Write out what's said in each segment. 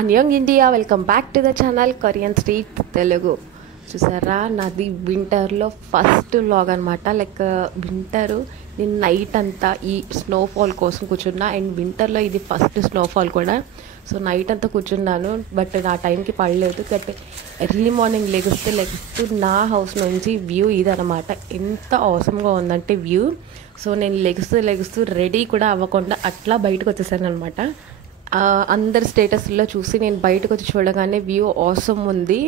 అన్యోంగ్ India welcome back to the channel Korean street Telugu. చూసారా, నాది వింటర్లో ఫస్ట్ వ్లాగ్ అనమాట. లైక్ వింటరు నేను నైట్ అంతా ఈ స్నోఫాల్ కోసం కూర్చున్నా. అండ్ వింటర్లో ఇది ఫస్ట్ స్నోఫాల్ కూడా. సో నైట్ అంతా కూర్చున్నాను, బట్ నా టైంకి పడలేదు. బట్ ఎర్లీ మార్నింగ్ లెగుస్తూ నా హౌస్ నుంచి వ్యూ ఇదనమాట. ఎంత అవసరంగా ఉందంటే వ్యూ. సో నేను లెగుస్తూ రెడీ కూడా అవ్వకుండా అట్లా బయటకు వచ్చేసాను అనమాట. అందరి స్టేటస్లో చూసి నేను బయటకు వచ్చి చూడగానే వ్యూ ఆసమ్ ఉంది.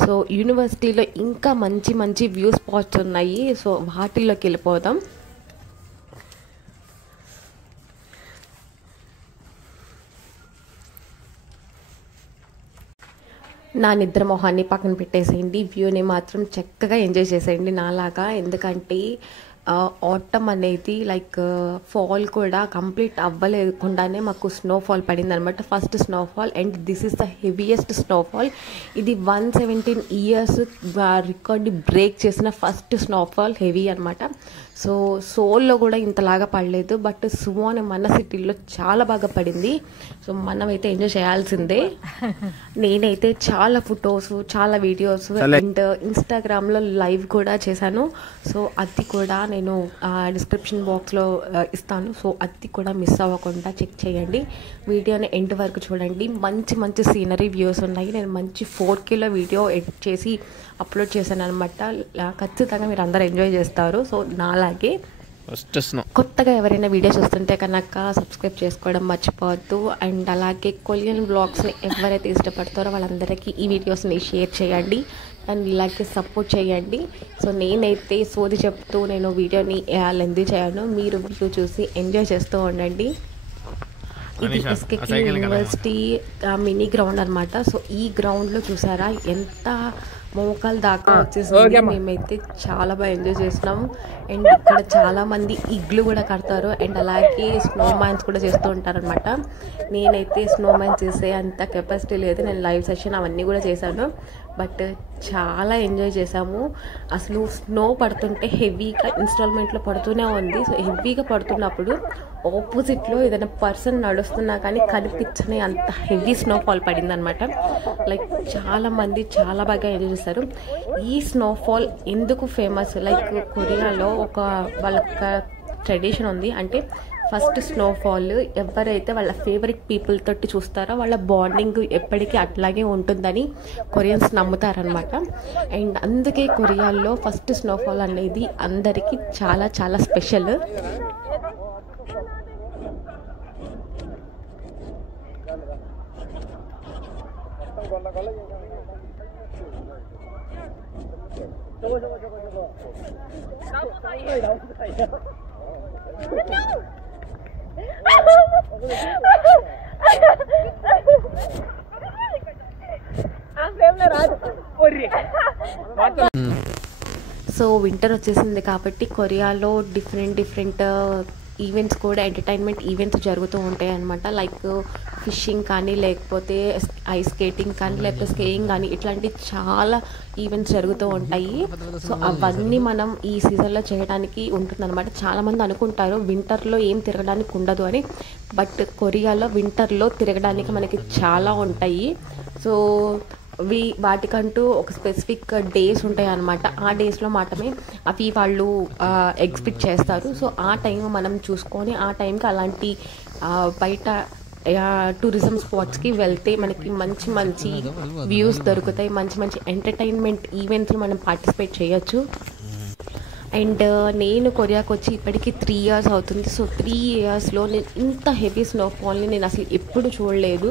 సో యూనివర్సిటీలో ఇంకా మంచి మంచి వ్యూ స్పాట్స్ ఉన్నాయి. సో వాటిల్లోకి వెళ్ళిపోదాం. నా నిద్ర మొహాన్ని పక్కన పెట్టేసేయండి, వ్యూని మాత్రం చక్కగా ఎంజాయ్ చేసేయండి నాలాగా. ఎందుకంటే ఆటమ్ అనేది లైక్ ఫాల్ కూడా కంప్లీట్ అవ్వలేకుండానే మాకు స్నోఫాల్ పడింది అనమాట. First snowfall, and this is the heaviest snowfall. ఇది 117 years రికార్డ్ని బ్రేక్ చేసిన ఫస్ట్ స్నోఫాల్, హెవీ అనమాట. సో సోల్లో కూడా ఇంతలాగా పడలేదు, బట్ సుమోన్ మన సిటీలో చాలా బాగా పడింది. సో మనమైతే ఎంజాయ్ చేయాల్సిందే. నేనైతే చాలా ఫొటోస్, చాలా వీడియోస్ అండ్ ఇన్స్టాగ్రామ్లో లైవ్ కూడా చేశాను. సో అది కూడా నేను డిస్క్రిప్షన్ బాక్స్లో ఇస్తాను. సో అది కూడా మిస్ అవ్వకుండా చెక్ చేయండి. వీడియోని ఎండ్ వరకు చూడండి. మంచి మంచి సీనరీ వ్యూస్ ఉన్నాయి. నేను మంచి 4Kలో వీడియో ఎడిట్ చేసి అప్లోడ్ చేశాను అనమాట. ఖచ్చితంగా మీరు అందరూ ఎంజాయ్ చేస్తారు. సో నాలాగే కొత్తగా ఎవరైనా వీడియోస్ వస్తుంటే కనుక సబ్స్క్రైబ్ చేసుకోవడం మర్చిపోవద్దు. అండ్ అలాగే కొరియన్ వ్లాగ్స్ని ఎవరైతే ఇష్టపడతారో వాళ్ళందరికీ ఈ వీడియోస్ని షేర్ చేయండి అండ్ ఇలాగే సపోర్ట్ చేయండి. సో నేనైతే సోది చెప్తూ నేను వీడియోని లెంతీ చేయను. మీరు వ్యూ చూసి ఎంజాయ్ చేస్తూ ఉండండి. ఇది ఎస్కేకే యూనివర్సిటీ మినీ గ్రౌండ్ అనమాట. సో ఈ గ్రౌండ్లో చూసారా ఎంత మోకాల దాకా వచ్చేసింది. మేమైతే చాలా బాగా ఎంజాయ్ చేసినాం. అండ్ ఇక్కడ చాలా మంది ఇగ్లు కూడా కడతారు అండ్ అలాగే స్నో మ్యాన్స్ కూడా చేస్తూ ఉంటారు అనమాట. నేనైతే స్నో మ్యాన్ చేసే అంత కెపాసిటీ లేదు. నేను లైవ్ సెషన్ అవన్నీ కూడా చేశాను, బట్ చాలా ఎంజాయ్ చేసాము. అసలు స్నో పడుతుంటే హెవీగా ఇన్స్టాల్మెంట్లో పడుతూనే ఉంది. సో హెవీగా పడుతున్నప్పుడు ఆపోజిట్లో ఏదైనా పర్సన్ నడుస్తున్నా కానీ కనిపించని అంత హెవీ స్నోఫాల్ పడింది అనమాట. లైక్ చాలామంది చాలా బాగా ఎంజాయ్ చేస్తారు. ఈ స్నోఫాల్ ఎందుకు ఫేమస్, లైక్ కొరియాలో వాళ్ళ ట్రెడిషన్ ఉంది. అంటే ఫస్ట్ స్నోఫాల్ ఎవరైతే వాళ్ళ ఫేవరెట్ పీపుల్ తోటి చూస్తారో వాళ్ళ బాండింగ్ ఎప్పటికీ అట్లాగే ఉంటుందని కొరియన్స్ నమ్ముతారనమాట. అండ్ అందుకే కొరియాలో ఫస్ట్ స్నోఫాల్ అనేది అందరికీ చాలా చాలా స్పెషల్. సో వింటర్ వచ్చేసింది కాబట్టి కొరియాలో డిఫరెంట్ ఈవెంట్స్ కూడా, ఎంటర్టైన్మెంట్ ఈవెంట్స్ జరుగుతూ ఉంటాయి అనమాట. లైక్ ఫిషింగ్ కానీ, లేకపోతే ఐస్ స్కేటింగ్ కానీ, లేకపోతే స్కేయింగ్ కానీ, ఇట్లాంటి చాలా ఈవెంట్స్ జరుగుతూ ఉంటాయి. సో అవన్నీ మనం ఈ సీజన్లో చేయడానికి ఉంటుందన్నమాట. చాలామంది అనుకుంటారు వింటర్లో ఏం తిరగడానికి ఉండదు అని, బట్ కొరియాలో వింటర్లో తిరగడానికి మనకి చాలా ఉంటాయి. సో వాటికంటూ ఒక స్పెసిఫిక్ డేస్ ఉంటాయి అన్నమాట. ఆ డేస్లో మాత్రమే అవి వాళ్ళు ఎగ్జిబిట్ చేస్తారు. సో ఆ టైం మనం చూసుకొని ఆ టైంకి అలాంటి బయట టూరిజం స్పాట్స్కి వెళ్తే మనకి మంచి మంచి వ్యూస్ దొరుకుతాయి. మంచి మంచి ఎంటర్టైన్మెంట్ ఈవెంట్స్లో మనం పార్టిసిపేట్ చేయొచ్చు. అండ్ నేను కొరియాకి వచ్చి ఇప్పటికీ 3 years అవుతుంది. సో 3 yearsలో నేను ఇంత హెవీ స్నోఫాల్ని నేను అసలు ఎప్పుడు చూడలేదు.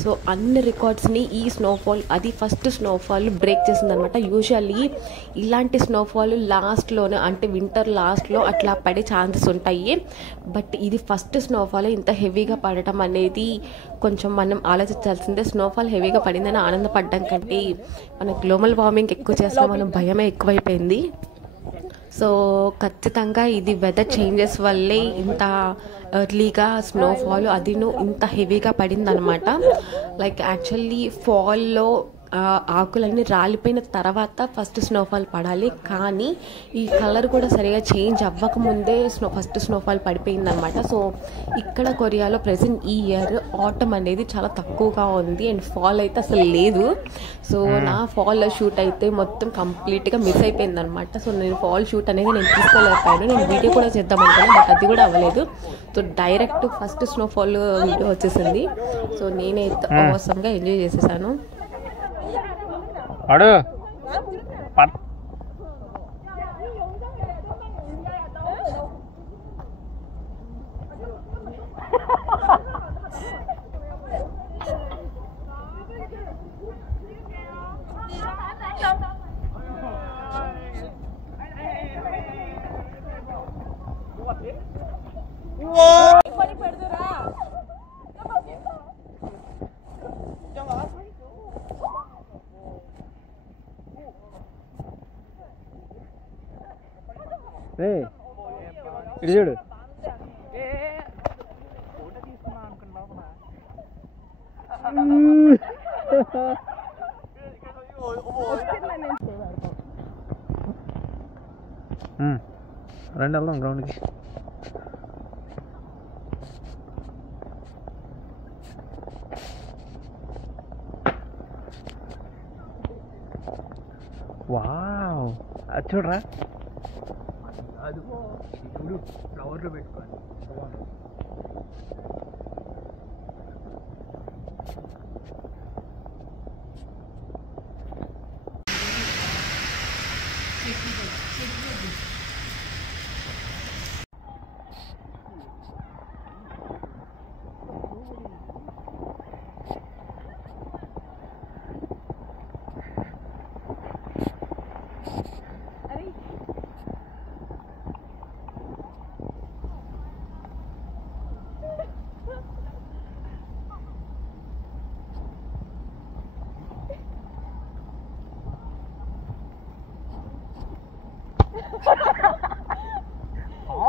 సో అన్ని రికార్డ్స్ని ఈ స్నోఫాల్, అది ఫస్ట్ స్నోఫాల్ బ్రేక్ చేసిందనమాట. యూజువల్లీ ఇలాంటి స్నోఫాల్ లాస్ట్లోనే, అంటే వింటర్ లాస్ట్లో అట్లా పడే ఛాన్సెస్ ఉంటాయి. బట్ ఇది ఫస్ట్ స్నోఫాల్ ఇంత హెవీగా పడటం అనేది కొంచెం మనం ఆలోచించాల్సిందే. స్నోఫాల్ హెవీగా పడిందని ఆనందపడడం కంటే మన గ్లోబల్ వార్మింగ్ ఎక్కువ చేస్తాం మనం భయమే ఎక్కువైపోయింది. సో ఖచ్చితంగా ఇది వెదర్ చేంజెస్ వల్లే ఇంత ఎర్లీగా స్నోఫాల్ అదిను ఇంత హెవీగా పడిందనమాట. లైక్ యాక్చువల్లీ ఫాల్లో ఆకులన్నీ రాలిపోయిన తర్వాత ఫస్ట్ స్నోఫాల్ పడాలి. కానీ ఈ కలర్ కూడా సరిగా చేంజ్ అవ్వకముందే ఫస్ట్ స్నోఫాల్ పడిపోయిందనమాట. సో ఇక్కడ కొరియాలో ప్రెసెంట్ ఈ ఇయర్ ఆటమ్ అనేది చాలా తక్కువగా ఉంది అండ్ ఫాల్ అయితే అసలు లేదు. సో నా ఫాల్ షూట్ అయితే మొత్తం కంప్లీట్గా మిస్ అయిపోయింది అనమాట. సో నేను ఫాల్ షూట్ అనేది నేను తీసుకోలేకపోయాను. నేను వీడియో కూడా చేద్దాం అనుకున్నాను, బట్ అది కూడా అవ్వలేదు. So direct first snowfall video వచ్చేసింది. సో నేనైతే అవసరంగా ఎంజాయ్ చేసేసాను. ఇది చూడు రండి వెళ్దాం గ్రౌండ్కి. వావ్ అది చూడరా, అది ఇప్పుడు ఫ్లవర్లో పెట్టుకోండి.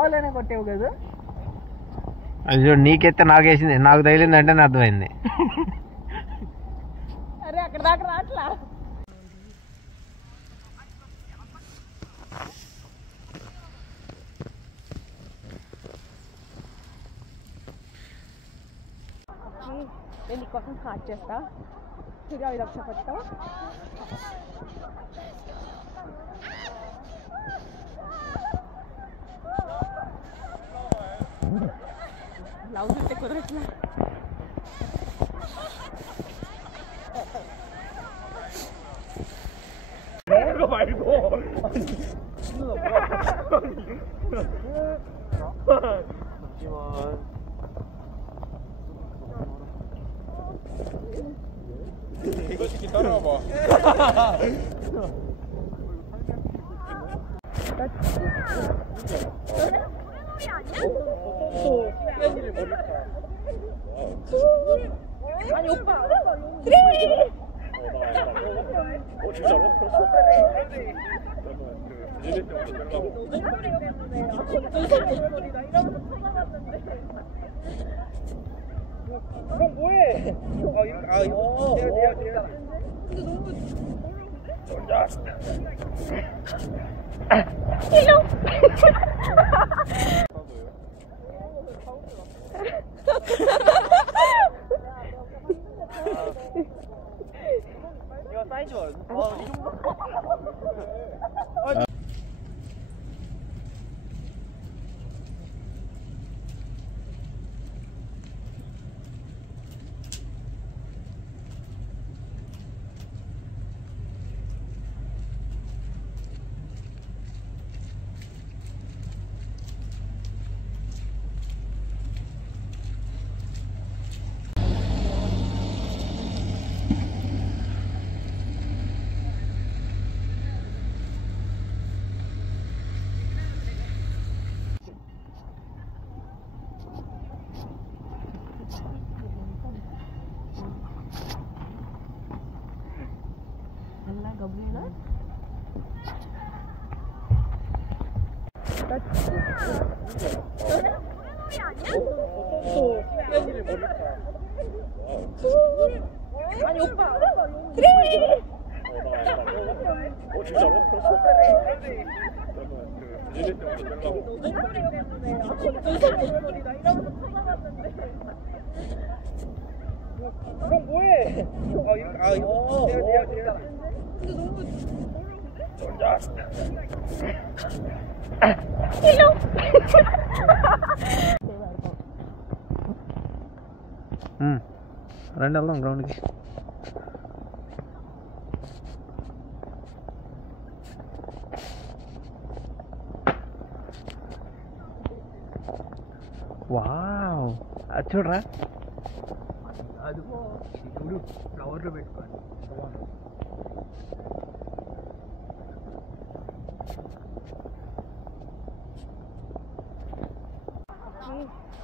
ఆవులనే కొట్టేవు కదా. అయ్యో నీకెత్తే నాకేసింది, నాకు తగిలింది అంటే నా అర్థమైంది. అరే అక్కడ దాకా రాట్లా. నేను నీకోసం స్టార్ట్ చేస్తా. సూర్య 5 లక్షలు పెడతావు. బ్లౌజ్ ఉంటే కుదరట్లా. 아니 오빠 그래. 진짜로? 그럼 뭐해? 이거 돼야. 근데 너무 이거 사이즈 봐. 이 정도. Gabriela? 아니 오빠 진짜로? 그럼 뭐해? 이거 내가 근데 너무 రండి వెళ్దాం గ్రౌండ్కి. వావ్, అది చూడరా. అది ఇప్పుడు ఫ్లవర్లో పెట్టుకోండి.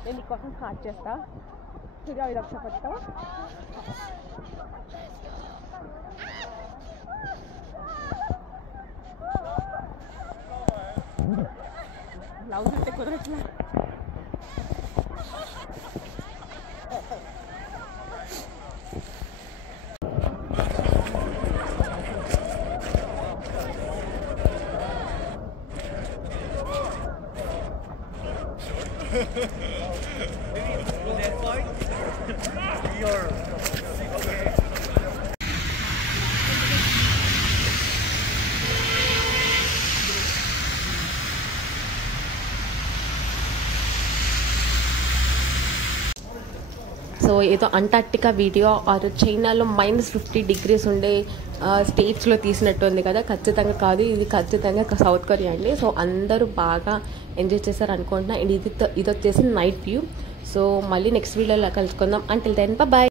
నేను నీకోసం స్టార్ట్ చేస్తా. సూర్య ఇది ఒకసారి పెడతావా? లవ్ చూస్తే కుదరట్లా. సో ఏదో అంటార్క్టికా వీడియో ఆరు చైనాలో -50 degrees ఉండే స్టేట్స్లో తీసినట్టు ఉంది కదా. ఖచ్చితంగా కాదు, ఇది ఖచ్చితంగా సౌత్ కొరియా అండి. సో అందరూ బాగా ఎంజాయ్ చేశారు అనుకుంటున్నా. అండ్ ఇది వచ్చేసి నైట్ వ్యూ. సో మళ్ళీ నెక్స్ట్ వీడియోలో కలుసుకుందాం. Until then bye.